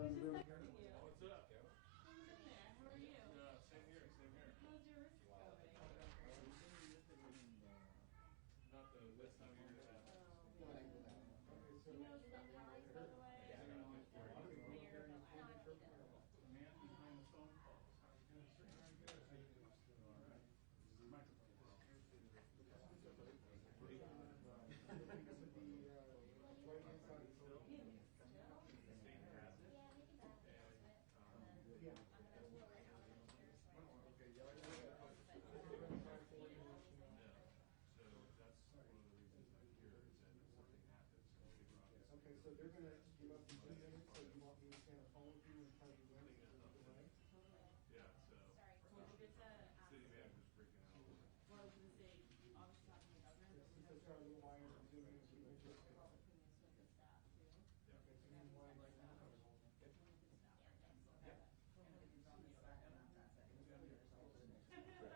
was just texting you. What's up? Who's in there? How are you? Same here, same here. How's your wrist going? Not the best time of year to have. Do you know stuff Alex, by the way? Yeah. Clear, but I don't know. Man behind the phone calls. So that's one of the reasons I'm here is that if something happens, okay, so they're going to give up the 2 minutes, so you want me to stand a phone with you and tell you when it's delay? yeah, so Well, it's city manager's freaking out. well, I was going to say, obviously talking to the governor, but we Since have our little wires are zooming, so we just opinions with the staff too. Yeah. okay, so you're wire right now. With the staff, I guess. Yeah.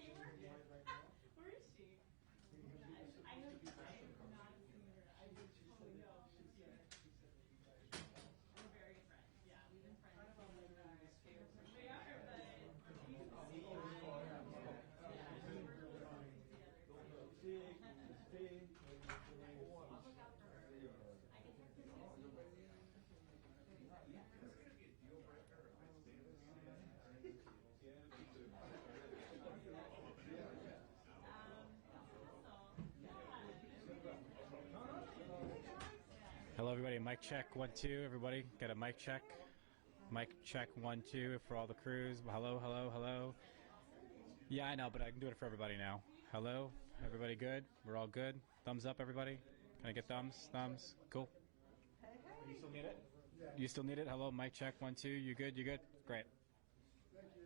Taylor? Right now. Where is she? I know I have not seen her. I would totally know she's here. We're very good friends. Yeah, we've been friends. We are, but I'll look out for her. I can text her. It's going to be a deal breaker if I stay in the city. Hello, everybody. Mic check 1 2. Everybody, got a mic check. Mic check 1 2 for all the crews. Hello, hello, hello. Yeah, I know, but I can do it for everybody now. Hello, everybody. Good. We're all good. Thumbs up, everybody. Can I get thumbs? Thumbs. Cool. You still need it? You still need it? Hello, mic check 1 2. You good? You good? Great. Thank you.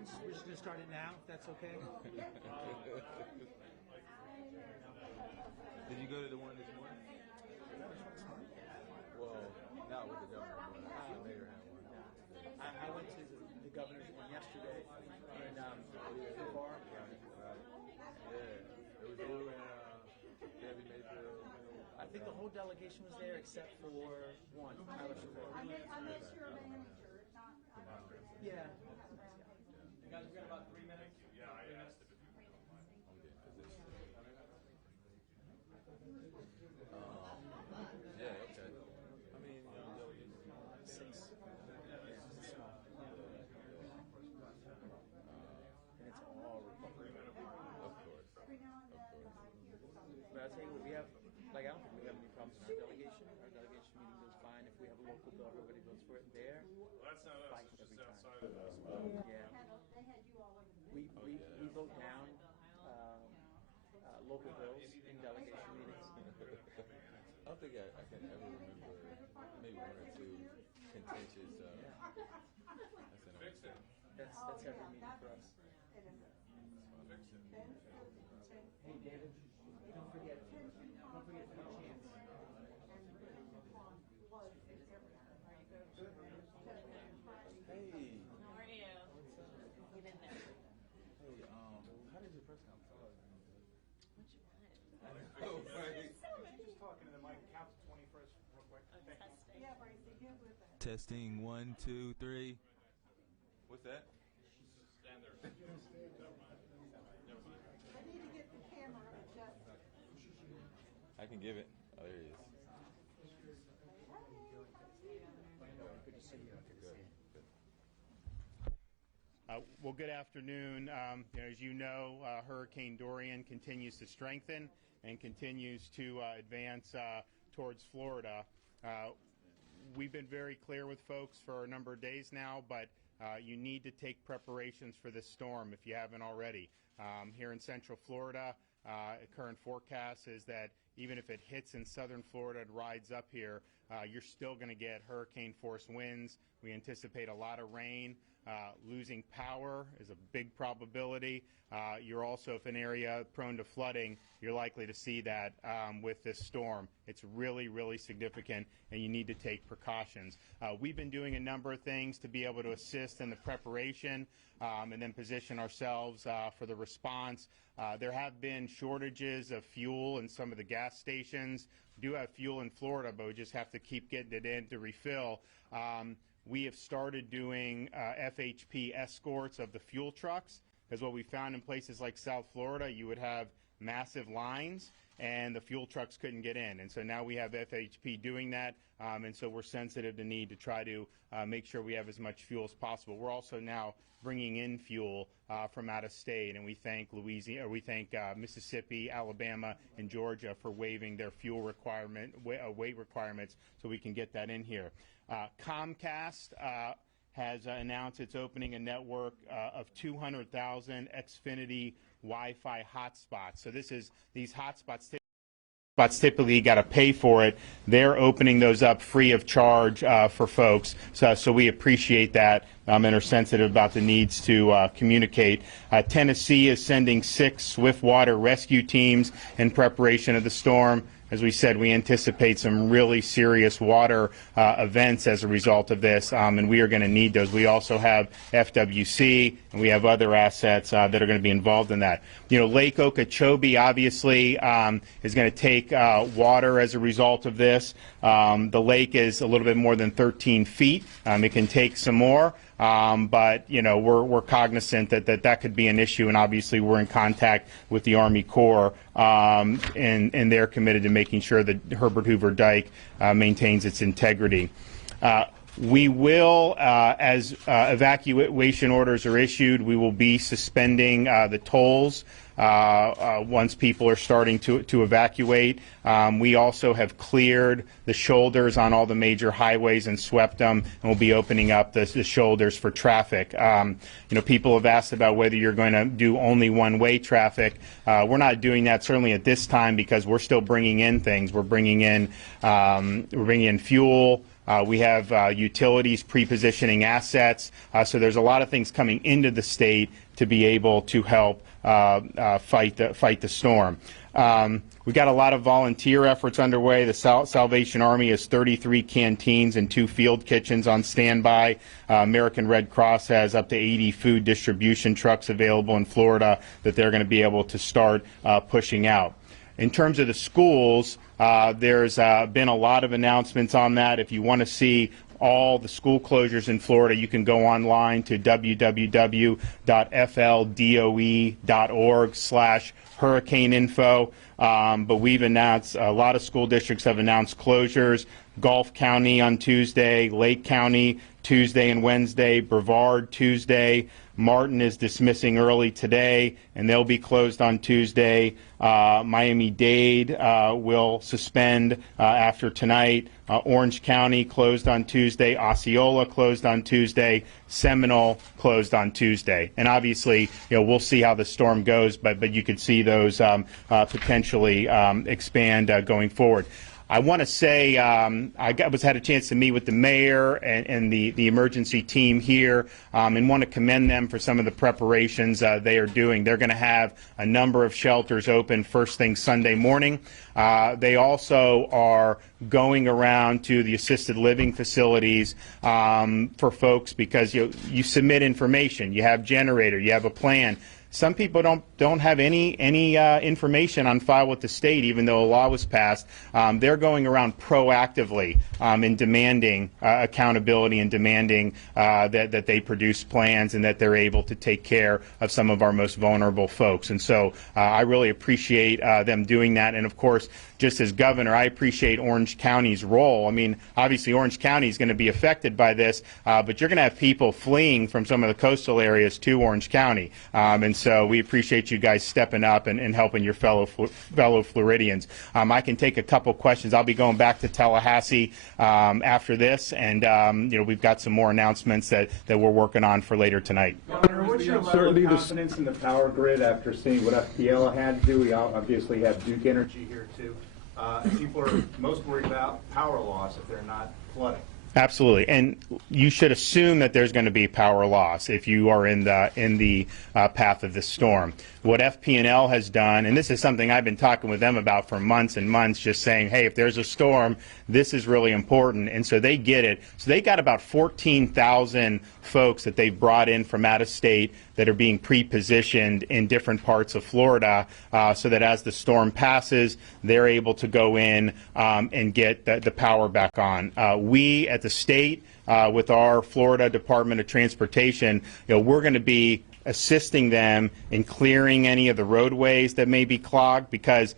orange. We're just going to start it now, if that's okay. Did you go to the one this morning? Well, not with the governor, but the mayor had one. I went to the governor's one yesterday in Bar. Yeah, it was you and Debbie Mayfield. I think the whole delegation was there except for one, Tyler Shapiro. I miss your manager, not. Yeah. Guys, we've got about 3 minutes. Yeah, I asked him if you don't mind. I'm getting positioned. Yeah, okay. I mean, Six. And it's all Republican. of course. Every now and then I hear something. But I'll tell you what, we have, like, I don't think we have any problems in our delegation. Our delegation meeting goes fine. If we have a local bill, everybody votes for it there. Well, that's not us. Fight It's just every time. outside of us. Yeah. They had you all over the We vote down local bills in delegation meetings. I don't think I can ever remember maybe one or two contentious. Fix it. That's every meeting for us. Fix it. Hey David, don't forget for a chance. Hey. How are you? Get in there. Hey, how did your press conference go? What you want? Oh, right. Just talking to the mic. Count to 20 first, real quick. Testing. Yeah, Bracy, get with it. Testing 1, 2, 3. What's that? Stand there. I need to get the camera adjusted. I can give it. Oh, there he is. Good to see you. Well, good afternoon. As you know, Hurricane Dorian continues to strengthen and continues to advance towards Florida. We've been very clear with folks for a number of days now, but you need to take preparations for this storm if you haven't already. Here in Central Florida, current forecast is that even if it hits in southern Florida and rides up here, you're still going to get hurricane force winds. We anticipate a lot of rain. Losing power is a big probability. You're also, if an area prone to flooding, you're likely to see that with this storm. It's really, really significant, and you need to take precautions. We've been doing a number of things to be able to assist in the preparation and then position ourselves for the response. There have been shortages of fuel in some of the gas stations. We do have fuel in Florida, but we just have to keep getting it in to refill. We have started doing FHP escorts of the fuel trucks, because what we found in places like South Florida, you would have massive lines and the fuel trucks couldn't get in. And so now we have FHP doing that, and so we're sensitive to need to try to make sure we have as much fuel as possible. We're also now bringing in fuel from out of state, and we thank Mississippi, Alabama, and Georgia for waiving their fuel weight requirements so we can get that in here. Comcast has announced it's opening a network of 200,000 Xfinity Wi-Fi hotspots. So these hotspots typically you got to pay for it. They're opening those up free of charge for folks. So we appreciate that and are sensitive about the needs to communicate. Tennessee is sending 6 swiftwater rescue teams in preparation of the storm. As we said, we anticipate some really serious water events as a result of this, and we are going to need those. We also have FWC, and we have other assets that are going to be involved in that. Lake Okeechobee obviously is going to take water as a result of this. The lake is a little bit more than 13 feet. It can take some more. But we're cognizant that could be an issue, and obviously we're in contact with the Army Corps, and they're committed to making sure that Herbert Hoover Dike maintains its integrity. We will, as evacuation orders are issued, we will be suspending the tolls once people are starting to evacuate. We also have cleared the shoulders on all the major highways and swept them, and we'll be opening up the shoulders for traffic. People have asked about whether you're going to do only one-way traffic. We're not doing that certainly at this time because we're still bringing in things. We're bringing in fuel. We have utilities pre-positioning assets. So there's a lot of things coming into the state to be able to help fight the storm. We've got a lot of volunteer efforts underway. The Salvation Army has 33 canteens and 2 field kitchens on standby. American Red Cross has up to 80 food distribution trucks available in Florida that they're going to be able to start pushing out. In terms of the schools, there's been a lot of announcements on that. If you want to see all the school closures in Florida, you can go online to www.fldoe.org/hurricane-info. But we've announced, a lot of school districts have announced closures. Gulf County on Tuesday, Lake County Tuesday and Wednesday, Brevard Tuesday. Martin is dismissing early today, and they'll be closed on Tuesday. Miami-Dade will suspend after tonight. Orange County closed on Tuesday. Osceola closed on Tuesday. Seminole closed on Tuesday. And obviously, we'll see how the storm goes, but you could see those potentially expand going forward. I want to say I had a chance to meet with the mayor and the emergency team here and want to commend them for some of the preparations they are doing. They're going to have a number of shelters open first thing Sunday morning. They also are going around to the assisted living facilities for folks because you submit information, you have generator, you have a plan. Some people don't have any information on file with the state, even though a law was passed. They're going around proactively and demanding accountability and demanding that they produce plans and that they're able to take care of some of our most vulnerable folks. And so I really appreciate them doing that. And of course, just as governor, I appreciate Orange County's role. I mean, obviously Orange County is going to be affected by this, but you're going to have people fleeing from some of the coastal areas to Orange County. And so we appreciate you guys stepping up and helping your fellow Floridians. I can take a couple questions. I'll be going back to Tallahassee after this, and we've got some more announcements that we're working on for later tonight. Governor, what's your level of confidence in the power grid after seeing what FPL had to do? We obviously have Duke Energy here too. People are most worried about power loss if they're not flooding. Absolutely, and you should assume that there's going to be power loss if you are in the path of this storm. What FP&L has done, and this is something I've been talking with them about for months and months, just saying, hey, if there's a storm, this is really important, and so they get it. So they got about 14,000 folks that they've brought in from out of state that are being pre-positioned in different parts of Florida so that as the storm passes, they're able to go in and get the power back on. We at the state, with our Florida Department of Transportation, we're going to be assisting them in clearing any of the roadways that may be clogged because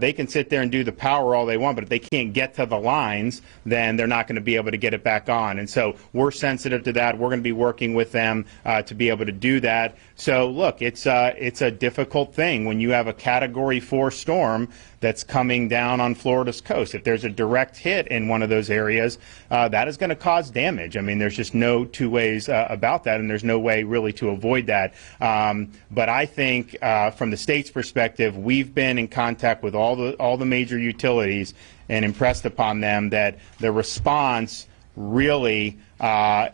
they can sit there and do the power all they want, but if they can't get to the lines, then they're not going to be able to get it back on. And so we're sensitive to that. We're going to be working with them to be able to do that. So look, it's a difficult thing when you have a Category 4 storm that's coming down on Florida's coast. If there's a direct hit in one of those areas, that is going to cause damage. I mean, there's just no two ways about that, and there's no way really to avoid that. But I think from the state's perspective, we've been in contact with all the major utilities and impressed upon them that the response really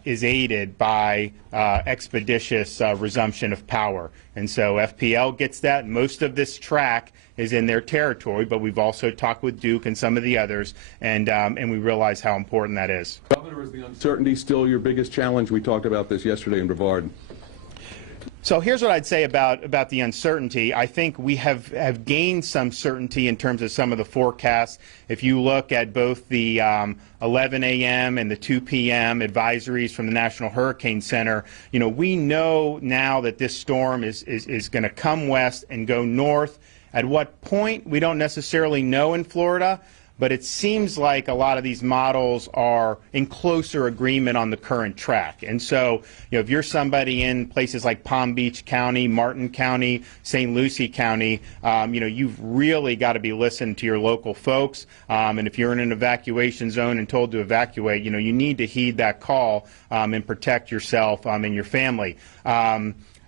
is aided by expeditious resumption of power. And so FPL gets that. Most of this track is in their territory, but we've also talked with Duke and some of the others, and we realize how important that is. Governor, is the uncertainty still your biggest challenge? We talked about this yesterday in Brevard. So here's what I'd say about the uncertainty. I think we have gained some certainty in terms of some of the forecasts. If you look at both the 11 a.m. and the 2 p.m. advisories from the National Hurricane Center, we know now that this storm is going to come west and go north. At what point, we don't necessarily know in Florida, but it seems like a lot of these models are in closer agreement on the current track. And so, if you're somebody in places like Palm Beach County, Martin County, St. Lucie County, you've really got to be listening to your local folks. And if you're in an evacuation zone and told to evacuate, you need to heed that call and protect yourself and your family.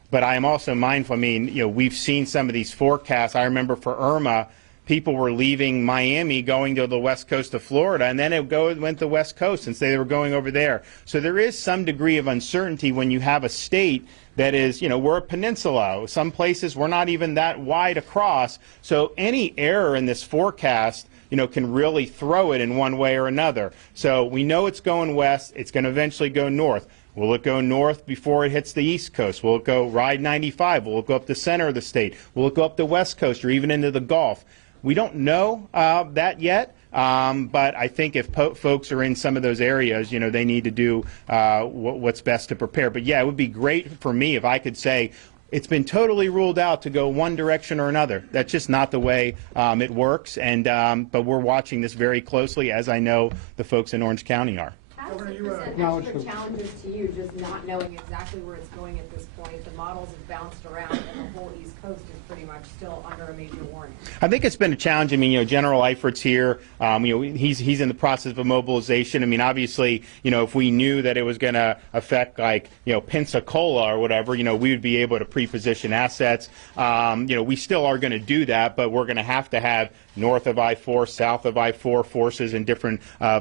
But I am also mindful, we've seen some of these forecasts. I remember for Irma, people were leaving Miami going to the west coast of Florida, and then it went to the west coast and say they were going over there. So there is some degree of uncertainty when you have a state that is, we're a peninsula. Some places we're not even that wide across. So any error in this forecast, can really throw it in one way or another. So we know it's going west. It's going to eventually go north. Will it go north before it hits the East Coast? Will it go ride 95? Will it go up the center of the state? Will it go up the West Coast or even into the Gulf? We don't know that yet. But I think if folks are in some of those areas, they need to do what's best to prepare. But yeah, it would be great for me if I could say it's been totally ruled out to go one direction or another. That's just not the way it works. And but we're watching this very closely, as I know the folks in Orange County are. How does it present extra challenges to you, just not knowing exactly where it's going at this point? The models have bounced around, and the whole East Coast is pretty much still under a major warning. I think it's been a challenge. I mean, General Eifert's here. He's in the process of mobilization. I mean, obviously, if we knew that it was going to affect, like, Pensacola or whatever, we would be able to pre-position assets. We still are going to do that, but we're going to have north of I-4, south of I-4 forces in different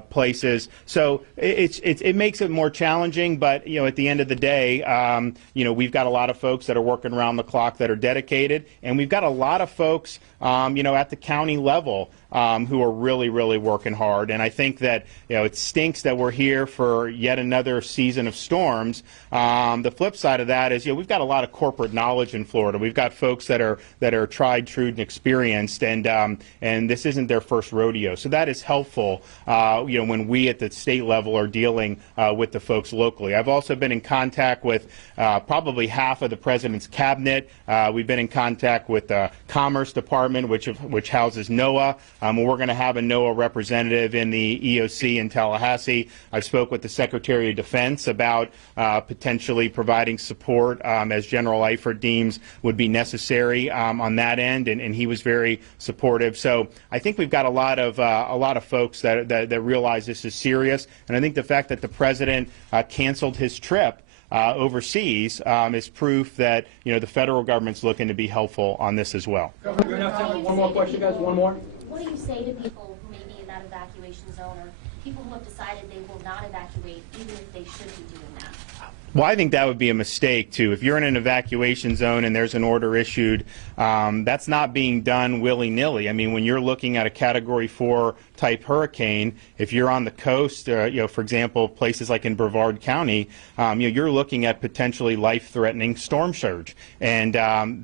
places. So it makes it more challenging, but at the end of the day, we've got a lot of folks that are working around the clock that are dedicated, and we've got a lot of folks at the county level who are really, really working hard. And I think that it stinks that we're here for yet another season of storms. The flip side of that is we've got a lot of corporate knowledge in Florida. We've got folks that are tried, true, and experienced, and this isn't their first rodeo. So that is helpful when we at the state level are dealing with the folks locally. I've also been in contact with probably half of the president's cabinet. We've been in contact with the Commerce Department, which houses NOAA. We're going to have a NOAA representative in the EOC in Tallahassee. I spoke with the Secretary of Defense about potentially providing support as General Eifert deems would be necessary on that end, and he was very supportive. So I think we've got a lot of folks that realize this is serious, and I think the fact that the president canceled his trip overseas is proof that the federal government's looking to be helpful on this as well. We have time for one more question, guys. One more. What do you say to people who may be in that evacuation zone, or people who have decided they will not evacuate, even if they should be doing that? Well, I think that would be a mistake, too. If you're in an evacuation zone and there's an order issued, that's not being done willy-nilly. I mean, when you're looking at a Category 4 type hurricane, if you're on the coast, for example, places like in Brevard County, you're looking at potentially life-threatening storm surge, and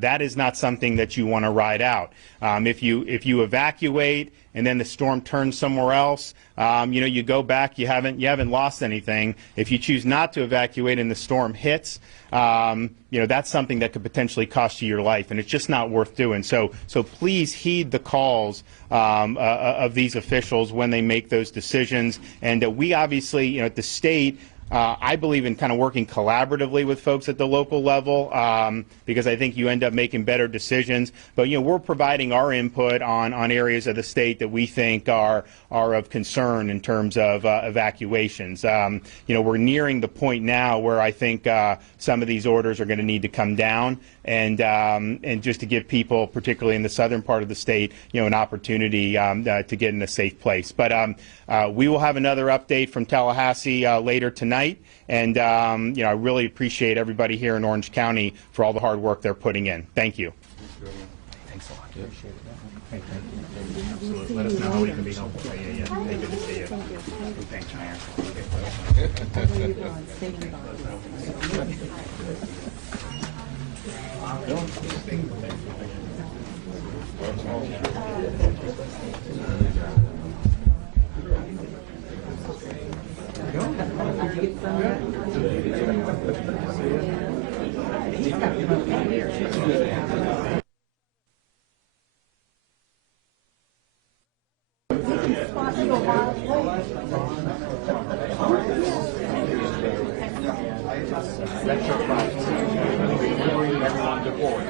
that is not something that you want to ride out. If you evacuate and then the storm turns somewhere else, you go back, you haven't lost anything. If you choose not to evacuate and the storm hits, that's something that could potentially cost you your life, and it's just not worth doing. So please heed the calls of these officials when they make those decisions. And we obviously, at the state, I believe in kind of working collaboratively with folks at the local level because I think you end up making better decisions. But we're providing our input on areas of the state that we think are of concern in terms of evacuations. We're nearing the point now where I think some of these orders are going to need to come down, and just to give people, particularly in the southern part of the state, an opportunity to get in a safe place. But we will have another update from Tallahassee later tonight, and I really appreciate everybody here in Orange County for all the hard work they're putting in. Thank you. Thanks a lot. Appreciate it. Thank you. Absolutely. Let us know how we can be helpful. Yeah. Hey, good to see you. Thanks, Mayor. That's your problem. Everyone's aboard.